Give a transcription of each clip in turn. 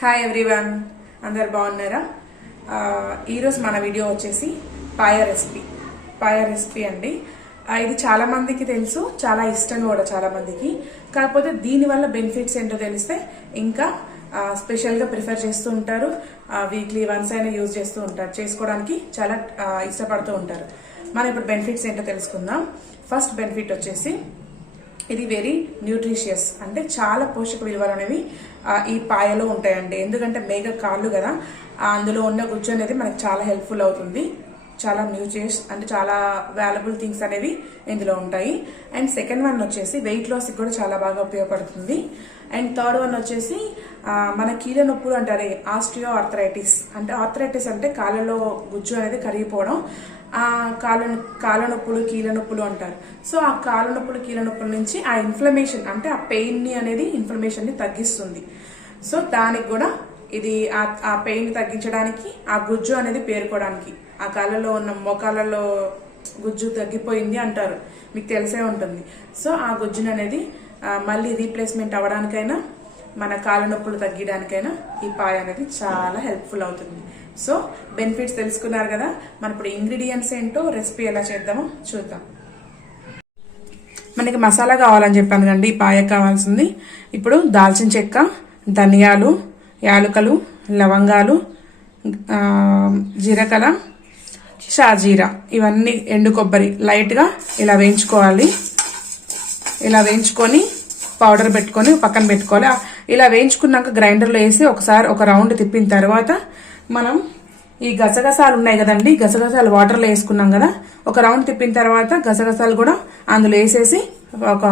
Hi everyone, అందరు బాగున్నారా? ఈరోజు మన వీడియో వచ్చేసి పాయ రెసిపీ అండి. ఇది చాలా మందికి తెలుసు, చాలా ఇష్టం కూడా చాలా మందికి. కాకపోతే దీనివల్ల బెనిఫిట్స్ ఏంటో తెలిస్తే ఇంకా స్పెషల్గా ప్రిఫర్ చేస్తూ ఉంటారు. వీక్లీ వన్స్ అయినా యూజ్ చేస్తూ ఉంటారు, చేసుకోవడానికి చాలా ఇష్టపడుతూ ఉంటారు. మనం ఇప్పుడు బెనిఫిట్స్ ఏంటో తెలుసుకుందాం. ఫస్ట్ బెనిఫిట్ వచ్చేసి ఇది వెరీ న్యూట్రిషియస్, అంటే చాలా పోషక విలువలు అనేవి ఈ పాయలో ఉంటాయండి. ఎందుకంటే మేక కాళ్ళు కదా, అందులో ఉన్న గుజ్జు అనేది మనకు చాలా హెల్ప్ఫుల్ అవుతుంది. చాలా న్యూట్రిషియస్ అంటే చాలా వాల్యుబుల్ థింగ్స్ అనేవి ఇందులో ఉంటాయి. అండ్ సెకండ్ వన్ వచ్చేసి వెయిట్ లాస్ కూడా చాలా బాగా ఉపయోగపడుతుంది. అండ్ థర్డ్ వన్ వచ్చేసి మన కీళ్ళ నొప్పులు అంటారే, ఆస్టియో ఆర్థరైటిస్ అంటే కాళ్ళలో గుజ్జు అనేది కరిగిపోవడం, ఆ కాళ్ళ నొప్పులు కీళ్ళ నొప్పులు అంటారు. సో ఆ కాళ్ళ నొప్పులు కీళ్ళ నొప్పుల నుంచి ఆ ఇన్ఫ్లమేషన్ అంటే ఆ పెయిన్ ని అనేది ఇన్ఫ్లమేషన్ ని తగ్గిస్తుంది. సో దానికి కూడా ఇది ఆ పెయిన్ తగ్గించడానికి, ఆ గుజ్జు అనేది పేరుకోవడానికి, ఆ కాళ్ళలో ఉన్న మోకాళ్ళలో గుజ్జు తగ్గిపోయింది అంటారు, మీకు తెలిసే ఉంటుంది. సో ఆ గుజ్జును అనేది మళ్ళీ రీప్లేస్మెంట్ అవ్వడానికైనా, మన కాళ్ళ నొప్పులు తగ్గడానికైనా ఈ పాయ అనేది చాలా హెల్ప్ఫుల్ అవుతుంది. సో బెనిఫిట్స్ తెలుసుకున్నారు కదా, మన ఇప్పుడు ఇంగ్రీడియంట్స్ ఏంటో, రెసిపీ ఎలా చేద్దామో చూద్దాం. మనకి మసాలా కావాలని చెప్పాను కండి, ఈ పాయకు కావాల్సింది ఇప్పుడు దాల్చిన చెక్క, ధనియాలు, యాలకులు, లవంగాలు, జీలకర్ర, షాజీరా, ఇవన్నీ ఎండు కొబ్బరి లైట్గా ఇలా వేయించుకోవాలి. ఇలా వేయించుకొని పౌడర్ పెట్టుకొని పక్కన పెట్టుకోవాలి. ఇలా వేయించుకున్నాక గ్రైండర్లో వేసి ఒకసారి ఒక రౌండ్ తిప్పిన తర్వాత మనం ఈ గసగసాలు ఉన్నాయి కదండి, గసగసాలు వాటర్లో వేసుకున్నాం కదా, ఒక రౌండ్ తిప్పిన తర్వాత గసగసాలు కూడా అందులో వేసేసి ఒక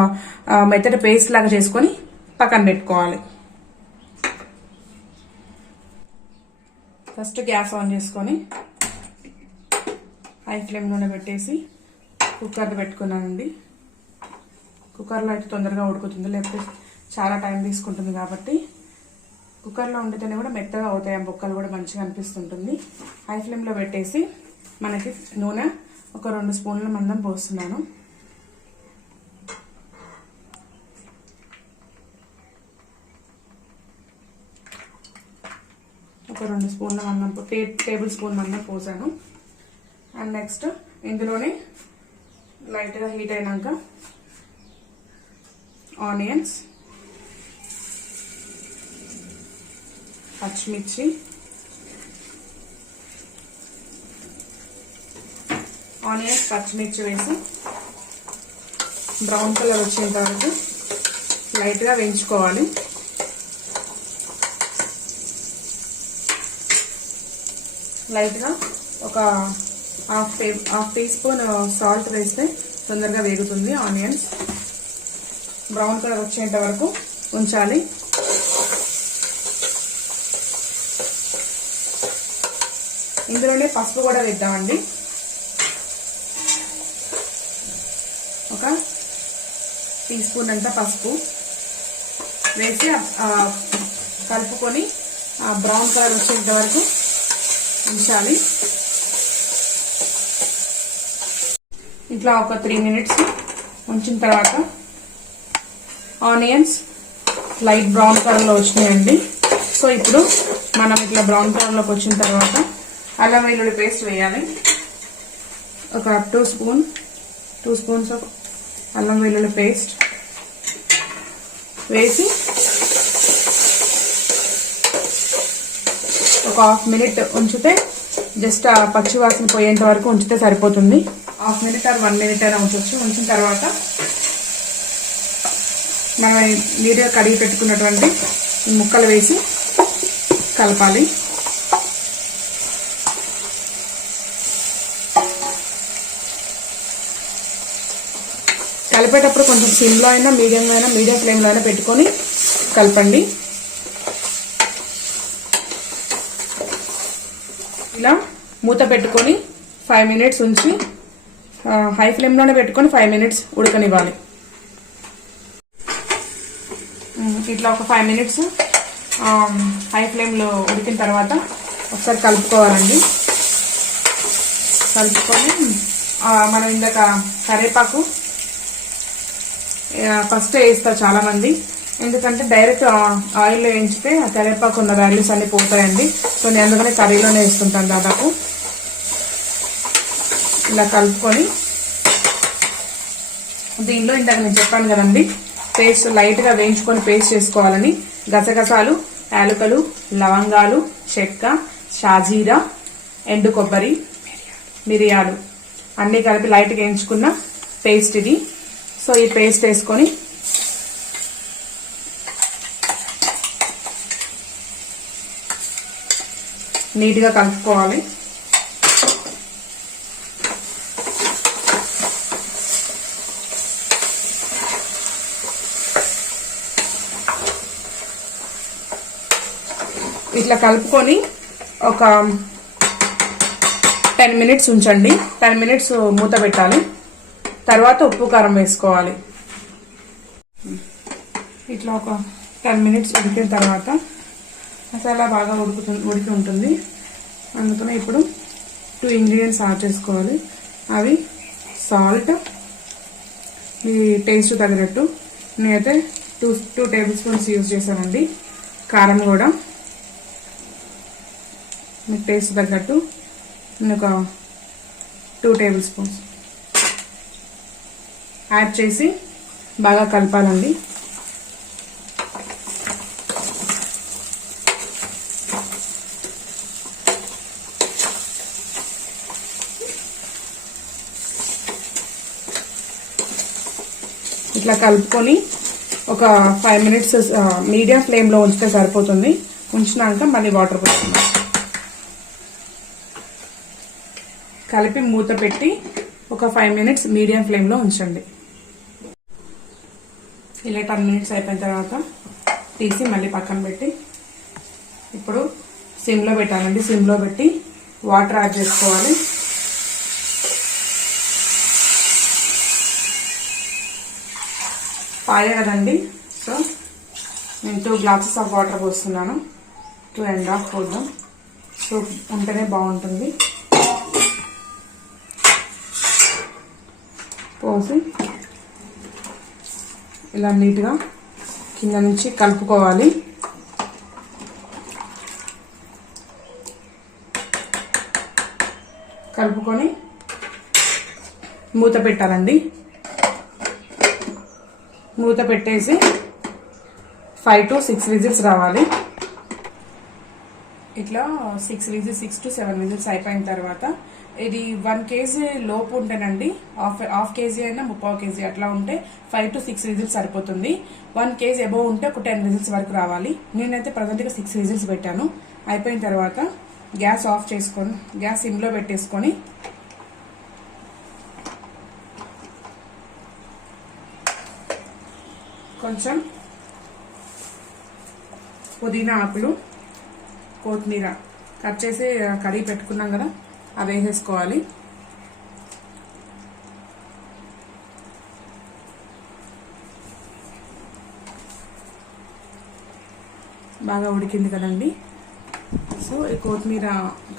మెత్తటి పేస్ట్ లాగా చేసుకొని పక్కన పెట్టుకోవాలి. ఫస్ట్ గ్యాస్ ఆన్ చేసుకొని హై ఫ్లేమ్లోనే పెట్టేసి కుక్కర్ పెట్టుకున్నానండి. కుక్కర్లో అయితే తొందరగా ఉడుకుతుంది, లేకపోతే చాలా టైం తీసుకుంటుంది. కాబట్టి కుక్కర్లో వండితేనే కూడా మెత్తగా అవుతాయి, ఆ బొక్కలు కూడా మంచిగా అనిపిస్తుంటుంది. హై ఫ్లేమ్లో పెట్టేసి మనకి నూనె ఒక 2 స్పూన్ల మందం పోస్తున్నాను. ఒక 2 స్పూన్ల మందం, టేబుల్ స్పూన్ మందం పోసాను. అండ్ నెక్స్ట్ ఇందులోనే లైట్గా హీట్ అయినాక ఆనియన్స్, పచ్చిమిర్చి, వేసి బ్రౌన్ కలర్ వచ్చేంత వరకు లైట్గా వేయించుకోవాలి. లైట్గా ఒక హాఫ్ టీ స్పూన్ సాల్ట్ వేస్తే తొందరగా వేగుతుంది. ఆనియన్స్ బ్రౌన్ కలర్ వచ్చేంత వరకు ఉంచాలి. ఇందులోనే పసుపు కూడా వేద్దామండి. ఒక టీ స్పూన్ అంతా పసుపు వేసి కలుపుకొని బ్రౌన్ కలర్ వచ్చేంత వరకు ఉంచాలి. ఇట్లా ఒక 3 మినిట్స్ ఉంచిన తర్వాత ఆనియన్స్ లైట్ బ్రౌన్ కలర్లో వచ్చినాయండి. సో ఇప్పుడు మనం ఇట్లా బ్రౌన్ కలర్లోకి వచ్చిన తర్వాత అల్లం వెల్లుల్లి పేస్ట్ వేయాలి. ఒక 2 స్పూన్స్ ఆఫ్ అల్లం వెల్లుల్లి పేస్ట్ వేసి ఒక హాఫ్ మినిట్ ఉంచితే, జస్ట్ ఆ పచ్చి వాసన పోయేంత వరకు ఉంచితే సరిపోతుంది. హాఫ్ మినిట్ ఆర్ 1 మినిట్ అయినా ఉంచవచ్చు. ఉంచిన తర్వాత మనం నీట్గా కడిగి పెట్టుకున్నటువంటి ముక్కలు వేసి కలపాలి. కలిపేటప్పుడు కొంచెం సిమ్లో అయినా మీడియం ఫ్లేమ్లో అయినా పెట్టుకొని కలపండి. ఇలా మూత పెట్టుకొని 5 మినిట్స్ ఉంచి హై ఫ్లేమ్లోనే పెట్టుకొని 5 మినిట్స్ ఉడకనివ్వాలి. ఇట్లా ఒక 5 మినిట్స్ హై ఫ్లేమ్లో ఉడికిన తర్వాత ఒకసారి కలుపుకోవాలండి. కలుపుకొని మనం ఇందాక కరివేపాకు ఫస్ట్ వేస్తారు చాలామంది, ఎందుకంటే డైరెక్ట్ ఆయిల్లో వేయించితే ఆ కరివేపాకు ఉన్న వాల్యూస్ అన్ని పోతాయండి. సో నేను అందుకనే కర్రీలోనే వేస్తుంటాను దాదాపు. ఇలా కలుపుకొని దీనిలో ఇందాక నేను చెప్పాను కదండి, పేస్ట్ లైట్గా వేయించుకొని పేస్ట్ చేసుకోవాలని. గసగసాలు, యాలకులు, లవంగాలు, చెక్క, షాజీరా, ఎండు కొబ్బరి, మిరియాలు అన్నీ కలిపి లైట్గా వేయించుకున్న పేస్ట్ ఇది. సో ఈ పేస్ట్ వేసుకొని నీట్గా కలుపుకోవాలి. ఇట్లా కలుపుకొని ఒక 10 మినిట్స్ ఉంచండి. 10 మినిట్స్ మూత పెట్టాలి. తర్వాత ఉప్పు కారం వేసుకోవాలి. ఇట్లా ఒక 10 మినిట్స్ ఉడికిన తర్వాత మసాలా బాగా ఉడికి ఉంటుంది. అందుకనే ఇప్పుడు 2 ఇంగ్రీడియంట్స్ యాడ్ చేసుకోవాలి. అవి సాల్ట్, మీ టేస్ట్ తగినట్టు. నేనైతే 2 టేబుల్ స్పూన్స్ యూజ్ చేశానండి. కారం కూడా మీకు టేస్ట్ తగ్గట్టు నేను ఒక 2 టేబుల్ స్పూన్స్ యాడ్ చేసి బాగా కలపాలండి. ఇట్లా కలుపుకొని ఒక 5 మినిట్స్ మీడియం ఫ్లేమ్లో ఉంచితే సరిపోతుంది. ఉంచినాక మళ్ళీ వాటర్ పోసుకుందాం. కలిపి మూత పెట్టి ఒక 5 మినిట్స్ మీడియం ఫ్లేమ్లో ఉంచండి. ఇలా 10 మినిట్స్ అయిపోయిన తర్వాత తీసి మళ్ళీ పక్కన పెట్టి ఇప్పుడు సిమ్లో పెట్టాలండి. సిమ్లో పెట్టి వాటర్ యాడ్ చేసుకోవాలి. పాయ కదండి, సో నేను 2 గ్లాసెస్ ఆఫ్ వాటర్ పోస్తున్నాను. 2.5 పోద్దాం. సో ఉంటేనే బాగుంటుంది. పోసి ఇలా నీట్గా కింద నుంచి కలుపుకోవాలి. కలుపుకొని మూత పెట్టాలండి. మూత పెట్టేసి 5 to 6 విజిల్స్ రావాలి. ఇట్లా 6 to 7 విజిల్స్ అయిపోయిన తర్వాత ఇది 1 kg లోపు ఉంటేనండి, హాఫ్ కేజీ అయినా 3/4 kg అట్లా ఉంటే 5 to 6 విజిల్స్ సరిపోతుంది. 1 kg అబోవ్ ఉంటే ఒక 10 విజిల్స్ వరకు రావాలి. నేనైతే ప్రజెంట్గా 6 విజిల్స్ పెట్టాను. అయిపోయిన తర్వాత గ్యాస్ ఆఫ్ చేసుకొని గ్యాస్ సిమ్లో పెట్టేసుకొని కొంచెం పుదీనా ఆకులు, కొత్తిమీర కట్ చేసి కడిగి పెట్టుకున్నాం కదా, అవి వేసేసుకోవాలి. బాగా ఉడికింది కదండి. సో ఈ కొత్తిమీర,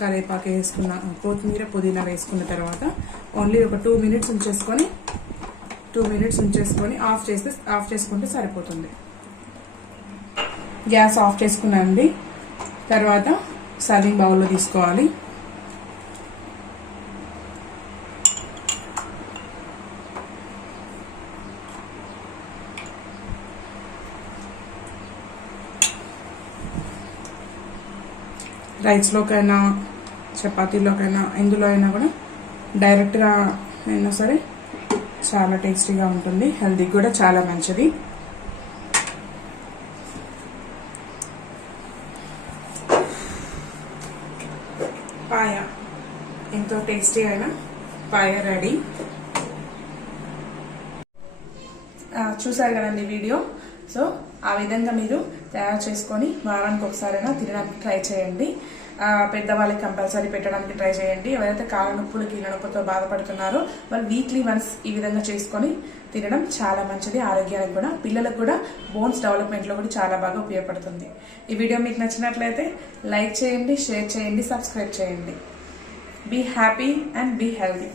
కరివేపాకు వేసుకున్న కొత్తిమీర, పుదీనా వేసుకున్న తర్వాత ఓన్లీ ఒక 2 మినిట్స్ ఉంచేసుకొని ఆఫ్ చేసుకుంటే సరిపోతుంది. గ్యాస్ ఆఫ్ చేసుకున్నానండి. తర్వాత సర్వింగ్ బౌల్లో తీసుకోవాలి. రైస్లోకైనా, చపాతీలోకైనా, ఎందులో అయినా కూడా డైరెక్ట్గా అయినా సరే చాలా టేస్టీగా ఉంటుంది. హెల్తీకి కూడా చాలా మంచిది. పాయ, ఎంతో టేస్టీ అయిన పాయ రెడీ. చూసారు కదండి వీడియో. సో ఆ విధంగా మీరు తయారు చేసుకొని వారానికి ఒకసారైనా తినడానికి ట్రై చేయండి. పెద్దవాళ్ళకి కంపల్సరీ పెట్టడానికి ట్రై చేయండి. ఎవరైతే కాళ్ళ నొప్పులు, కీళ్ళ నొప్పులతో బాధపడుతున్నారో వాళ్ళు వీక్లీ వన్స్ ఈ విధంగా చేసుకొని తినడం చాలా మంచిది. ఆరోగ్యానికి కూడా, పిల్లలకు కూడా బోన్స్ డెవలప్మెంట్లో కూడా చాలా బాగా ఉపయోగపడుతుంది. ఈ వీడియో మీకు నచ్చినట్లయితే లైక్ చేయండి, షేర్ చేయండి, సబ్స్క్రైబ్ చేయండి. Be happy and be healthy.